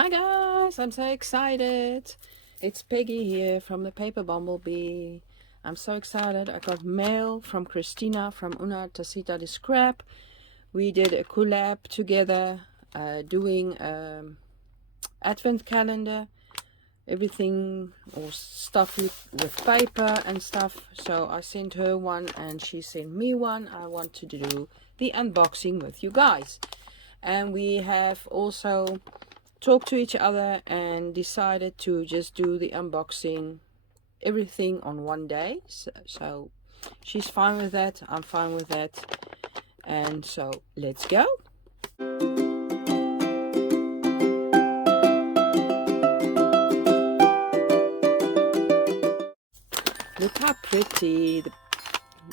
Hi guys, I'm so excited. It's Peggy here from the paper Bumblebee. I'm so excited. I got mail from Cristina from Tacita de Scrap. We did a collab together doing advent calendar, everything or stuff with paper and stuff. So I sent her one and she sent me one. I want to do the unboxing with you guys. And we have also talked to each other and decided to just do the unboxing everything on one day. So she's fine with that, I'm fine with that, and so let's go. Look how pretty.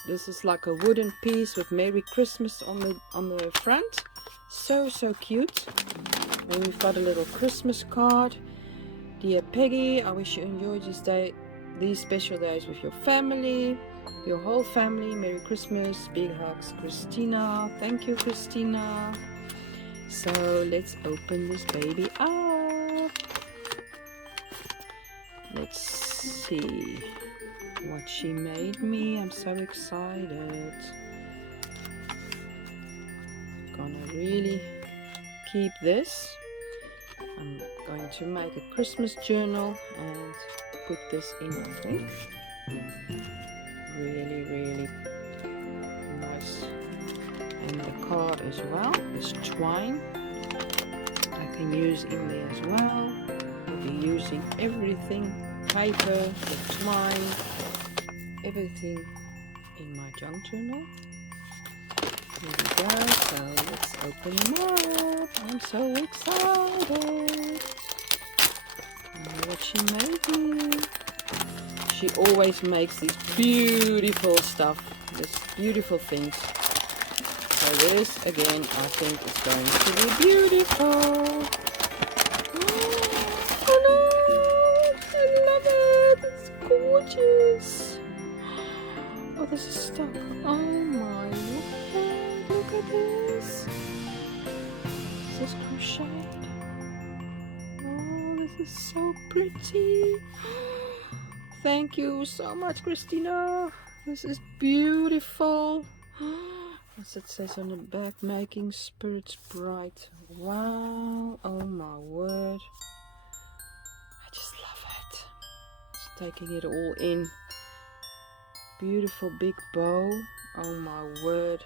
This is like a wooden piece with Merry Christmas on the front. So cute. And we've got a little Christmas card. Dear Peggy, I wish you enjoyed these special days with your family, your whole family. Merry Christmas. Big hugs, Cristina. Thank you, Cristina. So let's open this baby up. Let's see what she made me. I'm so excited. Gonna really keep this. I'm going to make a Christmas journal and put this in, I think. Really nice. And the card as well is twine. I can use in there as well. I'll be using everything, paper, the twine, everything in my junk journal. Here we go, so let's open them up. I'm so excited. What she made me. She always makes these beautiful stuff, these beautiful things. So this again, I think is going to be beautiful. Oh no, I love it. It's gorgeous. Oh, this is stuck. Oh my, look at this. Is this crocheted? Oh, this is so pretty. Thank you so much, Cristina. This is beautiful. What's it says on the back? Making spirits bright. Wow. Oh my word. I just love it. Just taking it all in. Beautiful big bow. Oh my word.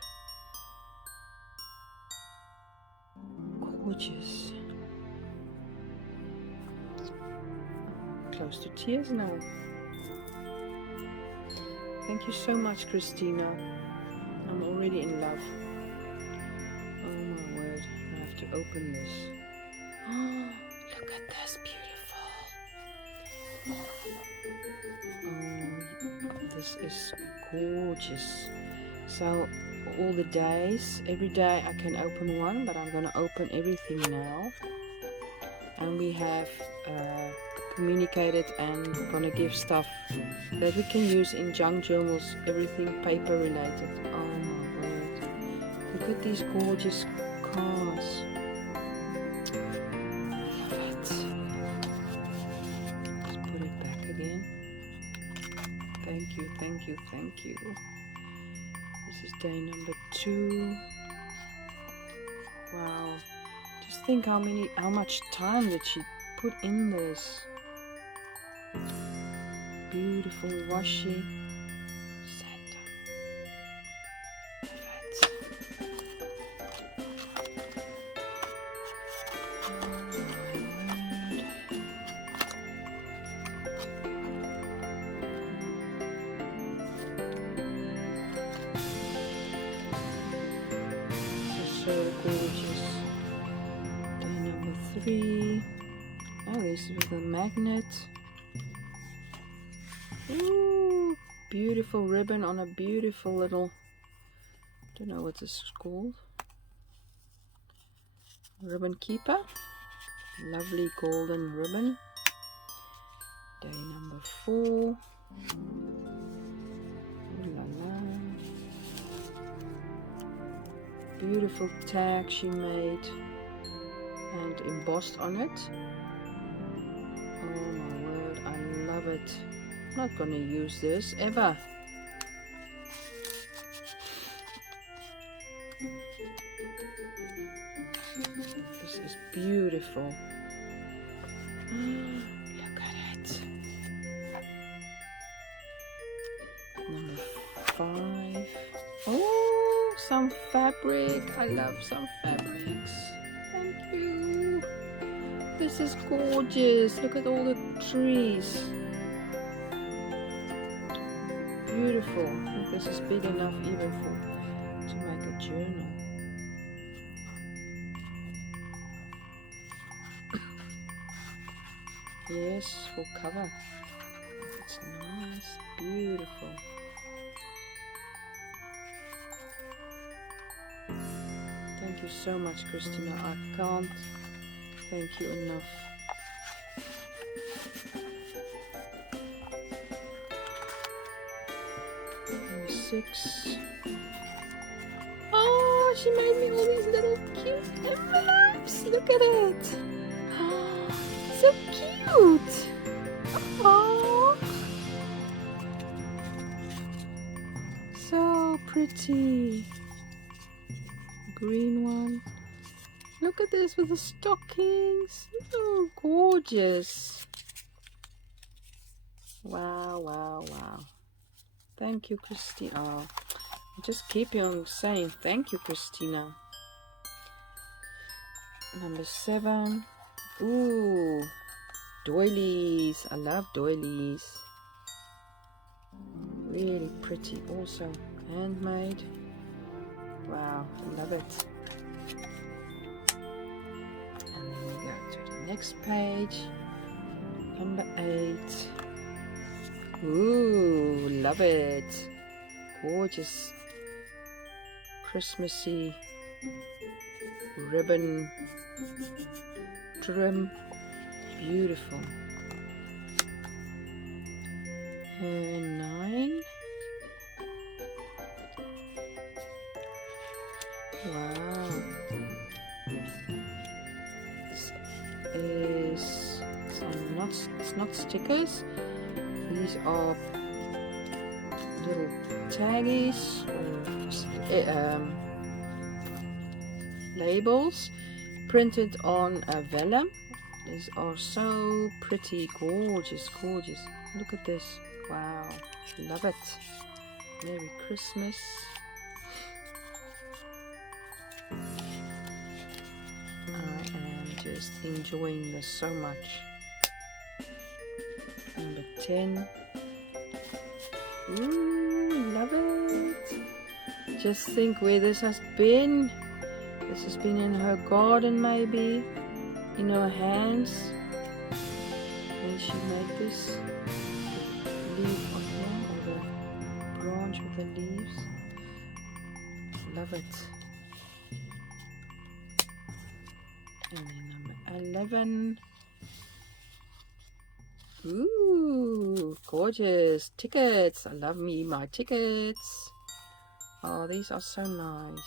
Gorgeous. Close to tears now. Thank you so much, Cristina. I'm already in love. Oh my word. I have to open this. Oh, look at this. Beautiful. Oh, this is gorgeous. So all the days, every day I can open one, but I'm going to open everything now. And we have communicated and going to give stuff that we can use in junk journals, everything paper related. Oh my word. Look at these gorgeous cars. I love it. Let's put it back again. Thank you. This is day number 2. Wow. Just think how much time did she put in this. Beautiful washi Santa. Perfect. This is so gorgeous. Day number 3. Oh, this is with a magnet. Ooh, beautiful ribbon on a beautiful little, don't know what this is called, ribbon keeper. Lovely golden ribbon. Day number 4. Ooh la la. Beautiful tag she made and embossed on it. Oh my word, I love it. I'm not gonna use this ever. This is beautiful. Look at it. Number 5. Oh, some fabric. I love some fabrics. Thank you. This is gorgeous. Look at all the trees. Beautiful. I think this is big enough even to make a journal. Yes, for cover. It's nice, beautiful. Thank you so much, Cristina. I can't thank you enough. Number 6. Oh, she made me all these little cute envelopes. Look at it. So cute. Oh, so pretty. Green one. Look at this with the stockings. Oh, gorgeous. Wow, wow, wow. Thank you, Cristina. Oh, I just keep on saying thank you, Cristina. Number 7. Ooh, doilies. I love doilies. Really pretty. Also handmade. Wow, I love it. And then we go to the next page. Number 8. Ooh, love it. Gorgeous Christmassy ribbon trim. Beautiful. And 9. Wow. This is it's not stickers. These are little taggies or labels printed on a vellum. These are so pretty, gorgeous, gorgeous. Look at this. Wow, love it. Merry Christmas. I am just enjoying this so much. Number 10. Ooh, love it. Just think where this has been. This has been in her garden, maybe. In her hands. And she made this leaf on here, or the branch with the leaves. Love it. And then number 11. Ooh, gorgeous tickets. I love me my tickets. Oh, these are so nice.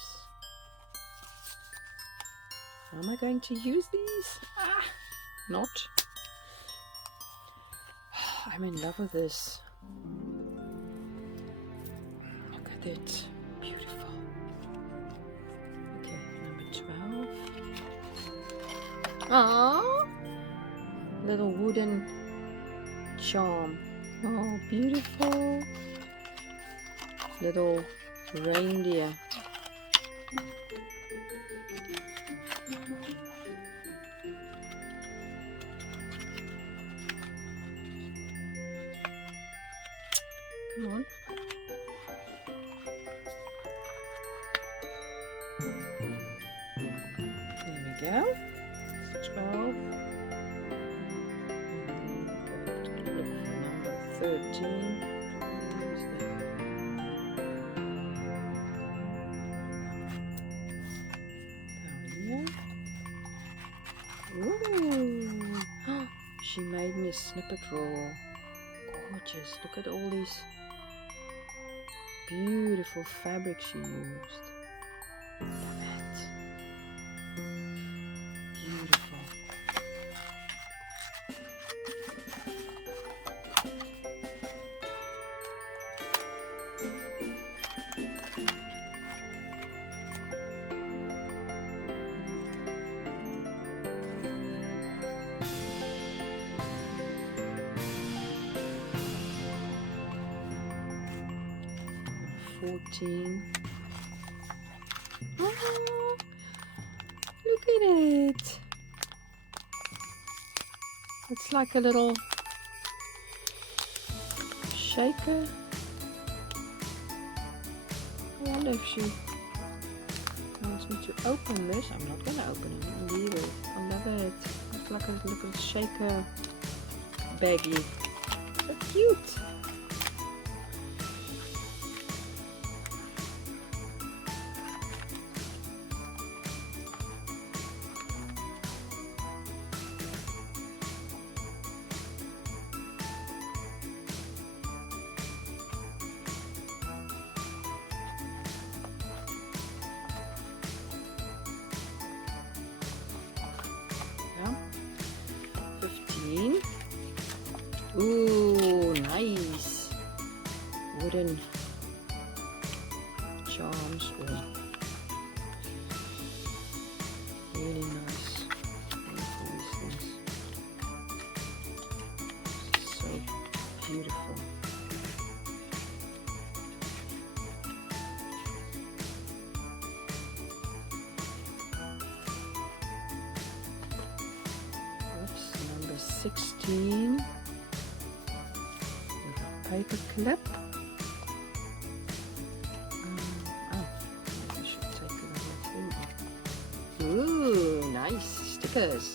How am I going to use these? Ah, not. I'm in love with this. Look at it. Beautiful. Okay, number 12. Ah, little wooden charm. Oh, beautiful. Little reindeer. Come on. There we go. 12. Look for number 13. Where's that? Down here. Ooh. She made me a snippet roll. Gorgeous. Look at all these beautiful fabric she used. Love it. Beautiful. 14. Oh, look at it. It's like a little shaker. I wonder if she wants me to open this. I'm not gonna open it. I need it. I love it. It's like a little shaker baggie. So cute. Yeah. 15. Ooh, nice. Wooden charms. Or really nice. Beautiful, these things. So beautiful. Oops, number 16. With a paper clip. Oh, I should take the whole thing off. Ooh, nice stickers.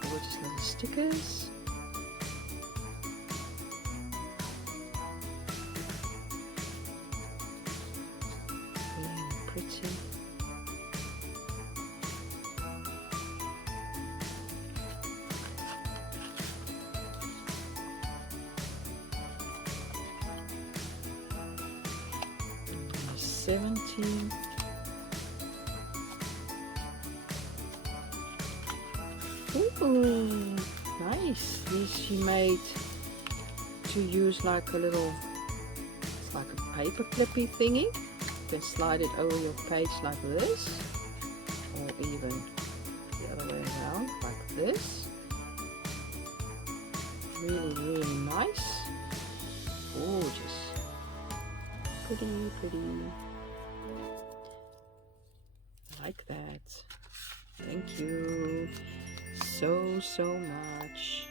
Gorgeous little stickers. Really pretty. Number 17. Ooh, nice. These she made to use like a little, it's like a paper clippy thingy. You can slide it over your page like this, or even the other way around like this. Really, really nice. Gorgeous. Pretty, pretty. Like that. Thank you so much.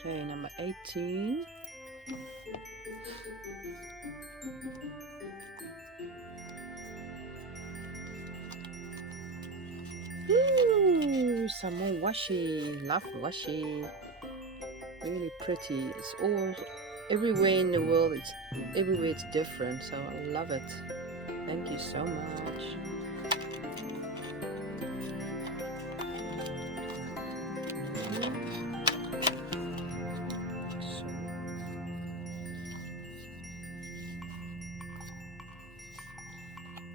Okay, number 18. Ooh, some more washi. Love washi. Really pretty. It's all everywhere in the world. It's everywhere. It's different. So I love it. Thank you so much.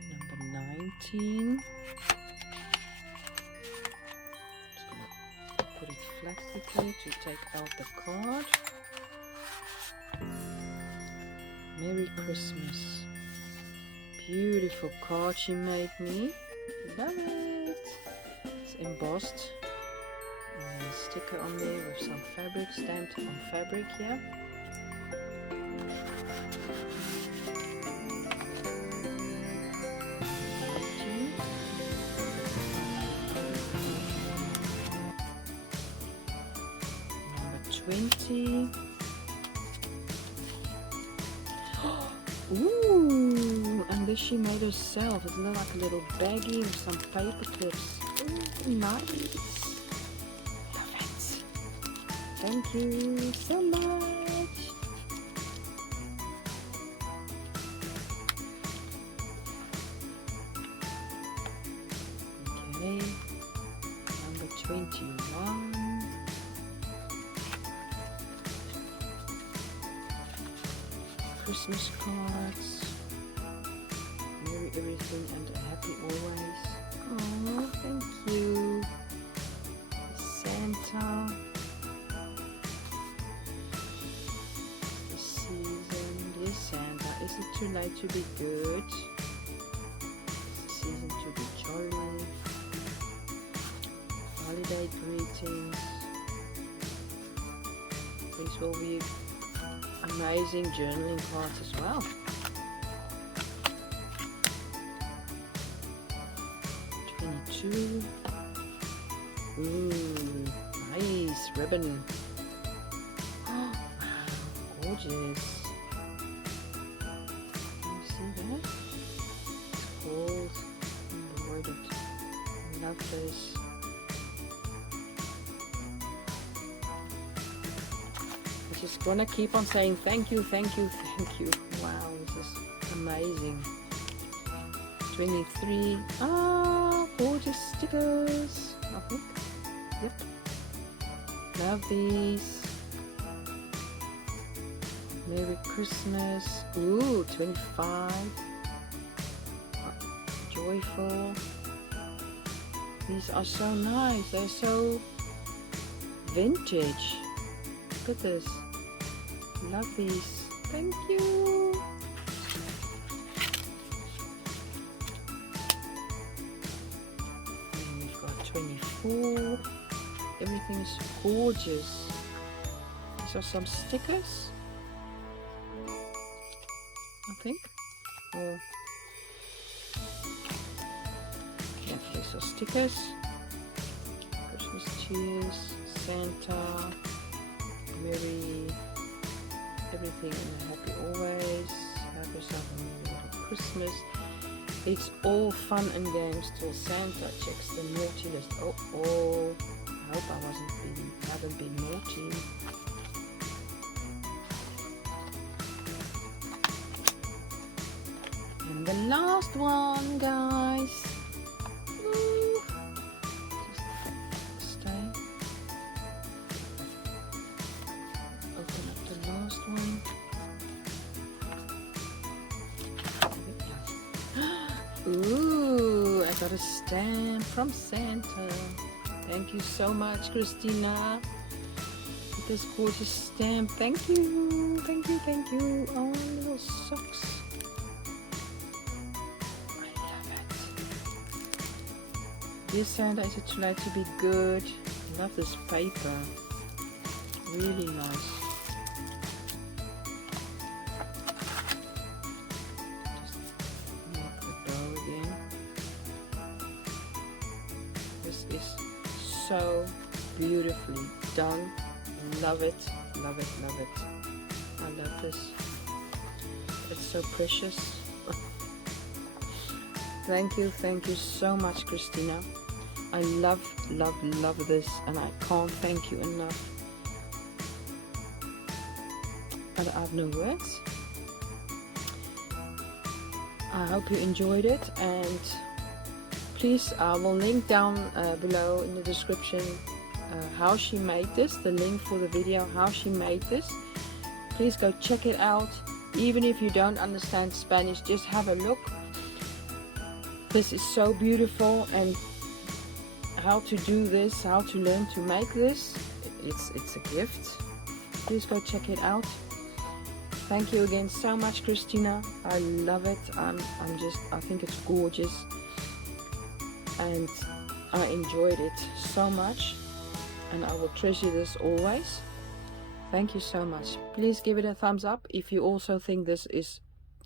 Number 19. Just gonna put it flat quickly to take out the card. Merry Christmas. Beautiful card she made me. Love it. It's embossed. And a sticker on there with some fabric stamped on fabric here. Number 20. Ooh, and this she made herself. It's like a little baggie with some paper clips. Ooh, nice. Love it. Thank you so much. Okay, number 21. Christmas cards. Merry everything and happy always. Oh, thank you. Santa. The season. Dear Santa, is it too late to be good? It's the season to be jolly. Holiday greetings. Please will be amazing journaling cards as well. 22. Ooh, nice ribbon. Oh, wow, gorgeous. Can you see that? It's gold embroidered. I love this. I just wanna keep on saying thank you, thank you, thank you. Wow, this is amazing. 23. Ah, gorgeous stickers. I think. Yep. Love these. Merry Christmas. Ooh, 25. Joyful. These are so nice. They're so vintage. Look at this. Love these. Thank you. And we've got 24. Everything is gorgeous. These are some stickers, I think. Or yeah, these are stickers. Christmas cheers, Santa, Merry, everything and happy always. Have yourself a merry little Christmas. It's all fun and games till Santa checks the naughty list. Oh, I hope I haven't been naughty. And the last one, guys. Ooh. Just stay. Open up the last one. Ooh, I got a stamp from Santa. Thank you so much, Cristina. With this gorgeous stamp. Thank you. Thank you, thank you. Oh, little socks. I love it. Dear Santa, is it too late to be good? I love this paper. Really nice. So beautifully done. Love it, love it, love it. I love this. It's so precious. Thank you so much, Cristina. I love, love, love this, and I can't thank you enough. I have no words. I hope you enjoyed it, and please, I will link down below in the description how she made this, the link for the video, how she made this. Please go check it out. Even if you don't understand Spanish, just have a look. This is so beautiful, and how to do this, how to learn to make this, it's a gift. Please go check it out. Thank you again so much, Cristina. I love it. I think it's gorgeous. And I enjoyed it so much, and I will treasure this always. Thank you so much. Please give it a thumbs up if you also think this is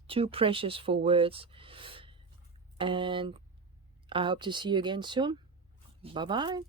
too precious for words, and I hope to see you again soon. Bye bye.